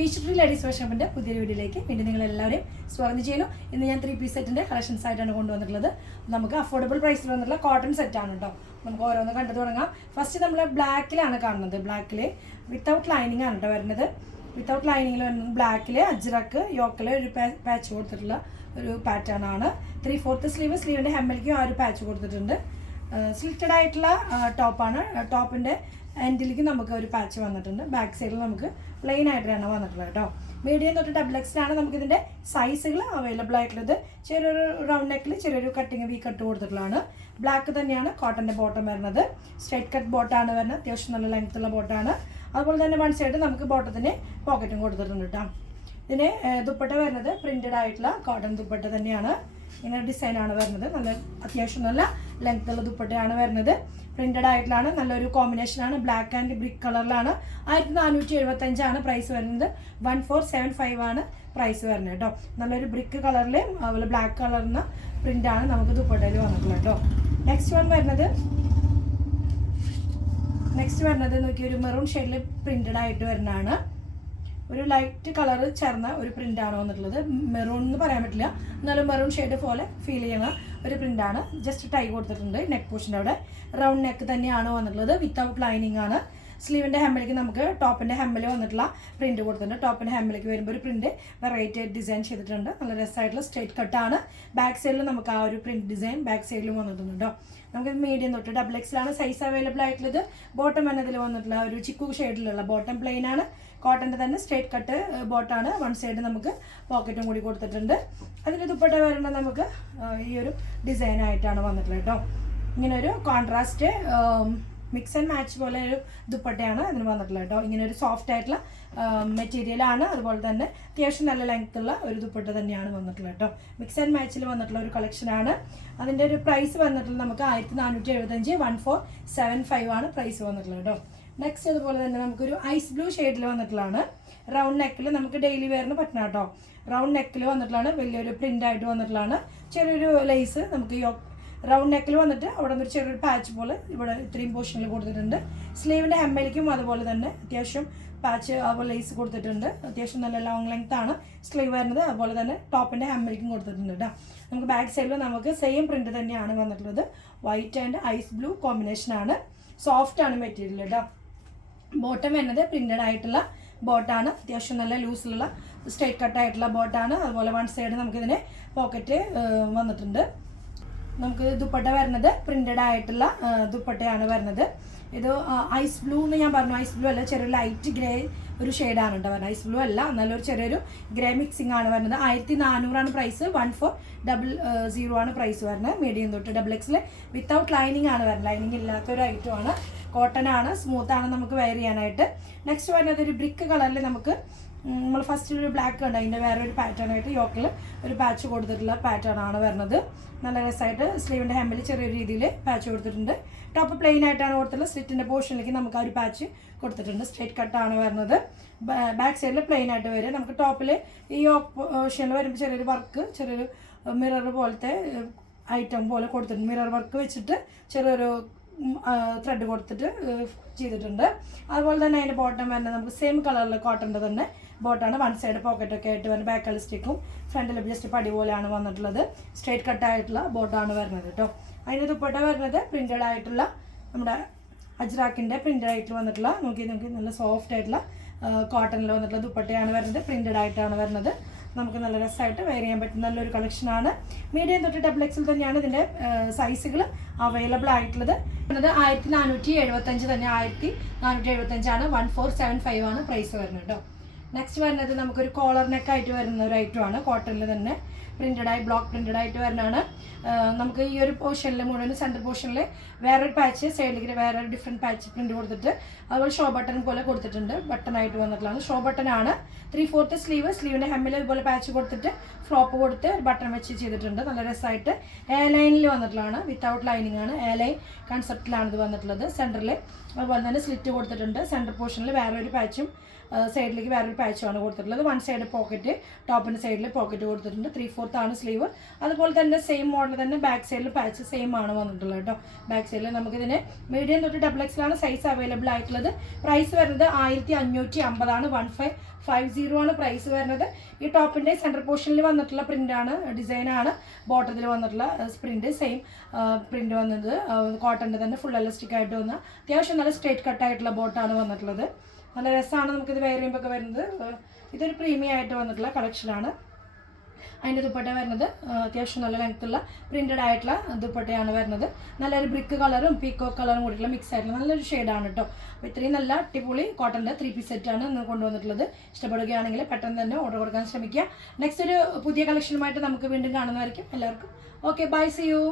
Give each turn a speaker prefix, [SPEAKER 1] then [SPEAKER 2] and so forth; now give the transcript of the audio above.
[SPEAKER 1] Peach tree ladies വേഷപ്പിന്റെ പുതിയൊരു വീഡിയോയിലേക്ക് വീണ്ടും നിങ്ങൾ എല്ലാവരെയും സ്വാഗതം ചെയ്യുന്നു. ഇന്ന് ഞാൻ ത്രീ പീസ് സെറ്റിന്റെ കളക്ഷൻസ് ആയിട്ടാണ് കൊണ്ടുവന്നിട്ടുള്ളത്. നമുക്ക് അഫോർഡബിൾ പ്രൈസിൽ വന്നിട്ടുള്ള കോട്ടൺ സെറ്റ് ആണ് കേട്ടോ നമുക്ക് ഓരോന്ന് കണ്ടു തുടങ്ങാം. ഫസ്റ്റ് നമ്മൾ ബ്ലാക്കിലാണ് കാണുന്നത്. ബ്ലാക്കിൽ വിത്തൗട്ട് ലൈനിങ് ആണ് കേട്ടോ വരുന്നത്. വിത്തൗട്ട് ലൈനിങ്ങിൽ വരുന്നത് ബ്ലാക്കിൽ അജ്രക്ക് യോക്കിൽ ഒരു പാച്ച് കൊടുത്തിട്ടുള്ള ഒരു പാറ്റേൺ ആണ്. ത്രീ ഫോർത്ത് സ്ലീവ് സ്ലീവിന്റെ ഹെമ്മലിക്കും ആ ഒരു പാച്ച് കൊടുത്തിട്ടുണ്ട്. സ്ലിറ്റഡ് ആയിട്ടുള്ള ടോപ്പാണ് ടോപ്പിന്റെ എൻഡിലേക്ക് നമുക്ക് ഒരു പാച്ച് വന്നിട്ടുണ്ട്. ബാക്ക് സൈഡിൽ നമുക്ക് പ്ലെയിൻ ആയിട്ടാണ് വന്നിട്ടുള്ളത് കേട്ടോ. മീഡിയം തൊട്ട് ഡബിൾ എക്സിലാണ് നമുക്ക് ഇതിന്റെ സൈസുകൾ അവൈലബിൾ ആയിട്ടുള്ളത്. ചെറിയൊരു റൗണ്ട് നെക്കിൽ ചെറിയൊരു കട്ടിങ് വി കട്ട് കൊടുത്തിട്ടുള്ളതാണ്. ബ്ലാക്ക് തന്നെയാണ് കോട്ടന്റെ ബോട്ടം വരുന്നത്. സ്ട്രൈറ്റ് കട്ട് ബോട്ടാണ് വരുന്നത്. അത്യാവശ്യം നല്ല ലെങ്ത് ഉള്ള ബോട്ടാണ് അതുപോലെ തന്നെ വൺ സൈഡ് നമുക്ക് ബോട്ടത്തിന് പോക്കറ്റും കൊടുത്തിട്ടുണ്ട് കേട്ടോ. ഇതിന് ദുപ്പട്ട വരുന്നത് പ്രിന്റഡ് ആയിട്ടുള്ള കോട്ടൺ ദുപ്പട്ട തന്നെയാണ്. ഇങ്ങനെ ഡിസൈനാണ് വരുന്നത്. നല്ല അത്യാവശ്യം നല്ല ലെങ്ത് ഉള്ള ദുപ്പട്ടയാണ് വരുന്നത്. പ്രിന്റഡ് ആയിട്ടുള്ളതാണ് നല്ലൊരു കോമ്പിനേഷൻ ആണ്. ബ്ലാക്ക് ആൻഡ് ബ്രിക്ക് കളറിലാണ് ആയിരത്തി നാനൂറ്റി എഴുപത്തഞ്ചാണ് പ്രൈസ് വരുന്നത്. വൺ ഫോർ സെവൻ ഫൈവ് ആണ് പ്രൈസ് വരുന്നത് കേട്ടോ. നല്ലൊരു ബ്രിക്ക് കളറിൽ അതുപോലെ ബ്ലാക്ക് കളറിന് ആണ് നമുക്ക് ദുപ്പട്ടയിൽ വന്നിട്ടുള്ളത് കേട്ടോ. നെക്സ്റ്റ് വൺ വരുന്നത്. നെക്സ്റ്റ് വരുന്നത് നോക്കി ഒരു മെറൂൺ ഷെയ്ഡിൽ പ്രിന്റഡ് ആയിട്ട് വരുന്നതാണ്. ഒരു ലൈറ്റ് കളർ ചേർന്ന ഒരു പ്രിന്റ് ആണ് വന്നിട്ടുള്ളത്. മെറൂൺ എന്ന് പറയാൻ പറ്റില്ല. എന്നാലും മെറൂൺ ഷെയ്ഡ് പോലെ ഫീൽ ചെയ്യുന്ന ഒരു പ്രിന്റ് ആണ്. ജസ്റ്റ് ടൈ കൊടുത്തിട്ടുണ്ട്. നെക്ക് പോർഷന്റെ അവിടെ. റൗണ്ട് നെക്ക് തന്നെയാണ് വന്നിട്ടുള്ളത്. വിത്തൗട്ട് ലൈനിങ് ആണ്. സ്ലീവിന്റെ ഹെമ്മിലേക്ക് നമുക്ക് ടോപ്പിന്റെ ഹെമ്മിൽ വന്നിട്ടുള്ള പ്രിന്റ് കൊടുത്തിട്ടുണ്ട്. ടോപ്പിന്റെ ഹെമ്മിലേക്ക് വരുമ്പോൾ ഒരു പ്രിന്റ് വെറൈറ്റി ഡിസൈൻ ചെയ്തിട്ടുണ്ട്. നല്ല രസമായിട്ടുള്ള സ്ട്രേറ്റ് കട്ടാണ് ബാക്ക് സൈഡിൽ നമുക്ക് ആ ഒരു പ്രിന്റ് ഡിസൈൻ ബാക്ക് സൈഡിലും വന്നിട്ടുണ്ട് നമുക്ക് മീഡിയം തൊട്ട് ഡബിൾ എക്സിലാണ് സൈസ് അവൈലബിൾ ആയിട്ടുള്ളത്. ബോട്ടം എന്നതിൽ വന്നിട്ടുള്ള ഒരു ചിക്കു ഷെയ്ഡിലുള്ള ബോട്ടം പ്ലെയിൻ ആണ്. കോട്ടന്റെ തന്നെ സ്ട്രേറ്റ് കട്ട് ബോട്ടാണ് വൺ സൈഡ് നമുക്ക് പോക്കറ്റും കൂടി കൊടുത്തിട്ടുണ്ട്. അതിന്റെ ദുപ്പട്ട വരേണ്ട നമുക്ക് ഈ ഒരു ഡിസൈൻ ആയിട്ടാണ് വന്നിട്ടുള്ളത് കേട്ടോ. ഇങ്ങനെ ഒരു കോൺട്രാസ്റ്റ് മിക്സ് ആൻഡ് മാച്ച് പോലെ ഒരു ദുപ്പട്ടയാണ് അതിന് വന്നിട്ടുള്ളത് കേട്ടോ. ഇങ്ങനെ ഒരു സോഫ്റ്റ് ആയിട്ടുള്ള മെറ്റീരിയൽ ആണ്. അതുപോലെ തന്നെ അത്യാവശ്യം നല്ല ലെങ്ത് ഉള്ള ഒരു ദുപ്പട്ട തന്നെയാണ് വന്നിട്ടുള്ളത് കേട്ടോ. മിക്സ് ആൻഡ് മാച്ചിൽ വന്നിട്ടുള്ള ഒരു കളക്ഷനാണ് അതിന്റെ ഒരു പ്രൈസ് വന്നിട്ടുള്ളത് നമുക്ക് ആയിരത്തി നാനൂറ്റി എഴുപത്തഞ്ച് വൺ ഫോർ സെവൻ ഫൈവ് ആണ് പ്രൈസ് വന്നിട്ടുള്ളത് കേട്ടോ. നെക്സ്റ്റ് അതുപോലെ തന്നെ നമുക്കൊരു ഐസ് ബ്ലൂ ഷെയ്ഡിൽ വന്നിട്ടുള്ളതാണ്. റൗണ്ട് നെക്കിൽ നമുക്ക് ഡെയിലി വെയറിന് പറ്റണം കേട്ടോ റൗണ്ട് നെക്കിൽ വന്നിട്ടുള്ളതാണ് വലിയൊരു പ്രിന്റ് ആയിട്ട് വന്നിട്ടുള്ളതാണ്. ചെറിയൊരു ലൈസ് നമുക്ക് ഈ റൗണ്ട് നെക്കിൽ വന്നിട്ട് അവിടെ നിന്ന് ചെറിയൊരു പാച്ച് പോലെ ഇവിടെ ഇത്രയും പോർഷനിൽ കൊടുത്തിട്ടുണ്ട്. സ്ലീവിന്റെ ഹെമ്മയിലേക്കും അതുപോലെ തന്നെ അത്യാവശ്യം പാച്ച് അതുപോലെ ലേസ് കൊടുത്തിട്ടുണ്ട്. അത്യാവശ്യം നല്ല ലോങ് ലെങ്ത് ആണ്. സ്ലീവ് വരുന്നത് അതുപോലെ തന്നെ ടോപ്പിന്റെ ഹെമ്മയിലേക്കും കൊടുത്തിട്ടുണ്ട് കേട്ടോ നമുക്ക് ബാക്ക് സൈഡിൽ നമുക്ക് സെയിം പ്രിന്റ് തന്നെയാണ് വന്നിട്ടുള്ളത്. വൈറ്റ് ആൻഡ് ഐസ് ബ്ലൂ കോമ്പിനേഷനാണ് സോഫ്റ്റ് ആണ് മെറ്റീരിയൽ കേട്ടോ ബോട്ടം വരുന്നത് പ്രിന്റഡ് ആയിട്ടുള്ള ബോട്ടാണ്. അത്യാവശ്യം നല്ല ലൂസിലുള്ള സ്ട്രേറ്റ് കട്ട് ആയിട്ടുള്ള ബോട്ടാണ്. അതുപോലെ വൺ സൈഡ് നമുക്കിതിന് പോക്കറ്റ് വന്നിട്ടുണ്ട്. നമുക്ക് ദുപ്പട്ട വരുന്നത് പ്രിന്റഡ് ആയിട്ടുള്ള ദുപ്പട്ടയാണ് വരുന്നത്. ഇത് ഐസ് ബ്ലൂ എന്ന് ഞാൻ പറഞ്ഞു. ഐസ് ബ്ലൂ അല്ല ചെറിയ ലൈറ്റ് ഗ്രേ ഒരു ഷെയ്ഡാണ് കേട്ടോ പറഞ്ഞത് ഐസ് ബ്ലൂ അല്ല നല്ലൊരു ചെറിയൊരു ഗ്രേ മിക്സിംഗ് ആണ് വരുന്നത്. ആയിരത്തി നാനൂറാണ് price one four double zero ആണ് പ്രൈസ് വരുന്നത്. മീഡിയം തൊട്ട് ഡബിൾ എക്സിൽ വിത്തൗട്ട് ലൈനിങ് ആണ് വരുന്നത്. ലൈനിങ് ഇല്ലാത്തൊരു ഐറ്റം ആണ്. കോട്ടൺ ആണ് സ്മൂത്ത് ആണ് നമുക്ക് വെയർ ചെയ്യാനായിട്ട്. നെക്സ്റ്റ് വരുന്നത് ഒരു ബ്രിക്ക് കളറിൽ നമുക്ക് നമ്മൾ ഫസ്റ്റ് ഒരു ബ്ലാക്ക് ഉണ്ട്. അതിന്റെ വേറെ ഒരു പാറ്റേൺ ആയിട്ട് യോക്കിൽ ഒരു പാച്ച് കൊടുത്തിട്ടുള്ള പാറ്റേൺ ആണ് വരുന്നത്. നല്ല രസമായിട്ട് സ്ലീവിന്റെ ഹെമ്മിൽ ചെറിയൊരു രീതിയിൽ പാച്ച് കൊടുത്തിട്ടുണ്ട്. ടോപ്പ് പ്ലെയിൻ ആയിട്ടാണ് കൊടുത്തിട്ടുള്ളത്. സ്ലിറ്റിന്റെ പോർഷനിലേക്ക് നമുക്ക് ആ ഒരു പാച്ച് കൊടുത്തിട്ടുണ്ട്. സ്ട്രേറ്റ് കട്ടാണ് വരുന്നത്. ബാക്ക് സൈഡിൽ പ്ലെയിൻ ആയിട്ട് വരും. നമുക്ക് ടോപ്പിൽ ഈ ഓപ്ഷനിൽ വരുമ്പോൾ ചെറിയൊരു വർക്ക് ചെറിയൊരു മിറർ പോലത്തെ ഐറ്റം പോലെ കൊടുത്തിട്ടുണ്ട്. മിറർ വർക്ക് വെച്ചിട്ട് ചെറിയൊരു ത്രെഡ് കൊടുത്തിട്ട് ചെയ്തിട്ടുണ്ട്. അതുപോലെ തന്നെ അതിന്റെ ബോട്ടം വരുന്നത് നമുക്ക് സെയിം കളറിൽ കോട്ടന്റെ തന്നെ ബോട്ടാണ് വൺ സൈഡ് പോക്കറ്റൊക്കെ ആയിട്ട് വരുന്നത് ബാക്ക് സ്റ്റിക്കും ഫ്രണ്ടിൽ ജസ്റ്റ് പടി പോലെയാണ് വന്നിട്ടുള്ളത്. സ്ട്രേറ്റ് കട്ടായിട്ടുള്ള ബോട്ടാണ് വരുന്നത് കേട്ടോ അതിന്റെ ദുപ്പട്ട വരുന്നത് പ്രിന്റഡ് ആയിട്ടുള്ള നമ്മുടെ അജ്രാക്കിന്റെ പ്രിന്റഡ് ആയിട്ട് വന്നിട്ടുള്ള നോക്കി നോക്കി നല്ല സോഫ്റ്റ് ആയിട്ടുള്ള കോട്ടണിൽ വന്നിട്ടുള്ള ദുപ്പട്ടയാണ് വരുന്നത്. പ്രിന്റഡ് ആയിട്ടാണ് വരുന്നത്. നമുക്ക് നല്ല രസമായിട്ട് വെയർ ചെയ്യാൻ പറ്റും നല്ലൊരു കളക്ഷനാണ് മീഡിയം തൊട്ട് ഡബിൾ എക്സിൽ തന്നെയാണ് ഇതിന്റെ സൈസുകൾ അവൈലബിൾ ആയിട്ടുള്ളത്. അത് ആയിരത്തി നാനൂറ്റി എഴുപത്തഞ്ച് തന്നെ ആയിരത്തി നാനൂറ്റി എഴുപത്തഞ്ചാണ് വൺ ഫോർ സെവൻ ഫൈവ് ആണ് പ്രൈസ് വരുന്നത് കേട്ടോ നെക്സ്റ്റ് വരുന്നത് നമുക്കൊരു കോളർ നെക്കായിട്ട് വരുന്ന ഒരു ഐറ്റം ആണ്. കോട്ടണിൽ തന്നെ. പ്രിന്റഡ് ആയി ബ്ലോക്ക് പ്രിന്റഡ് ആയിട്ട് വരുന്നതാണ്. നമുക്ക് ഈ ഒരു പോർഷനിൽ മുഴുവൻ സെന്റർ പോർഷനിൽ വേറൊരു പാച്ച് സൈഡിലേക്ക് വേറൊരു ഡിഫറെന്റ് പാച്ച് പ്രിന്റ് കൊടുത്തിട്ട് അതുപോലെ ഷോ ബട്ടൺ പോലെ കൊടുത്തിട്ടുണ്ട്. ബട്ടൺ ആയിട്ട് വന്നിട്ടുള്ളതാണ്. ഷോ ബട്ടൺ ആണ്. ത്രീ ഫോർത്ത് സ്ലീവ് സ്ലീവിന്റെ ഹെമ്മിൽ ഇതുപോലെ പാച്ച് കൊടുത്തിട്ട് ഫ്ലോപ്പ് കൊടുത്ത് ഒരു ബട്ടൺ വെച്ച് ചെയ്തിട്ടുണ്ട്. നല്ല രസമായിട്ട് എ ലൈനിൽ വന്നിട്ടുള്ളതാണ്. വിത്തൗട്ട് ലൈനിങ് ആണ്. എ ലൈൻ കൺസെപ്റ്റിലാണ് ഇത് വന്നിട്ടുള്ളത്. സെന്ററിൽ അതുപോലെ തന്നെ സ്ലിറ്റ് കൊടുത്തിട്ടുണ്ട്. സെന്റർ പോർഷനിൽ വേറൊരു പാച്ചും സൈഡിലേക്ക് വേറൊരു പാച്ചുമാണ് കൊടുത്തിട്ടുള്ളത്. വൺ സൈഡ് പോക്കറ്റ് ടോപ്പിന്റെ സൈഡിൽ പോക്കറ്റ് കൊടുത്തിട്ടുണ്ട്. ത്രീ ഫോർത്ത് ആണ് സ്ലീവ്. അതുപോലെ തന്നെ സെയിം മോഡൽ തന്നെ ബാക്ക് സൈഡിൽ പാച്ച് സെയിം ആണ് വന്നിട്ടുള്ളത് കേട്ടോ. ബാക്ക് സൈഡിൽ നമുക്കിതിന് മീഡിയം തൊട്ട് ഡബിൾ എക്സിലാണ് സൈസ് അവൈലബിൾ ആയിട്ടുള്ളത്. പ്രൈസ് വരുന്നത് ആയിരത്തി അഞ്ഞൂറ്റി അമ്പതാണ് വൺ ഫൈവ് ഫൈവ് സീറോ ആണ് പ്രൈസ് വരുന്നത്. ഈ ടോപ്പിന്റെ സെന്റർ പോർഷനിൽ വന്നിട്ടുള്ള പ്രിന്റാണ് ഡിസൈനാണ് ബോട്ടത്തിൽ വന്നിട്ടുള്ള പ്രിന്റ് സെയിം പ്രിന്റ് വന്നത്. കോട്ടന്റെ തന്നെ ഫുൾ എലസ്റ്റിക് ആയിട്ട് വന്ന അത്യാവശ്യം നല്ല സ്ട്രേറ്റ് കട്ടായിട്ടുള്ള ബോട്ടാണ് വന്നിട്ടുള്ളത്. നല്ല രസമാണ് നമുക്കിത് വെയർ ചെയ്യുമ്പോൾ ഒക്കെ വരുന്നത്. ഇതൊരു പ്രീമിയം ആയിട്ട് വന്നിട്ടുള്ള കളക്ഷനാണ് അതിന്റെ ദുപ്പട്ട വരുന്നത് അത്യാവശ്യം നല്ല ലെങ്ത്തുള്ള പ്രിന്റഡ് ആയിട്ടുള്ള ദുപ്പട്ടയാണ് വരുന്നത്. നല്ലൊരു ബ്രിക്ക് കളറും പീക്കോ കളറും കൂടിയിട്ടുള്ള മിക്സ് ആയിട്ടുള്ള നല്ലൊരു ഷെയ്ഡാണ് കേട്ടോ അപ്പോൾ ഇത്രയും നല്ല അടിപൊളി കോട്ടന്റെ ത്രീ പീസ് സെറ്റാണ് ഇന്ന് കൊണ്ടുവന്നിട്ടുള്ളത്. ഇഷ്ടപ്പെടുകയാണെങ്കിൽ പെട്ടെന്ന് തന്നെ ഓർഡർ കൊടുക്കാൻ ശ്രമിക്കുക. നെക്സ്റ്റ് ഒരു പുതിയ കളക്ഷനുമായിട്ട് നമുക്ക് വീണ്ടും കാണുന്നതായിരിക്കും. എല്ലാവർക്കും ഓക്കെ ബൈ സി യു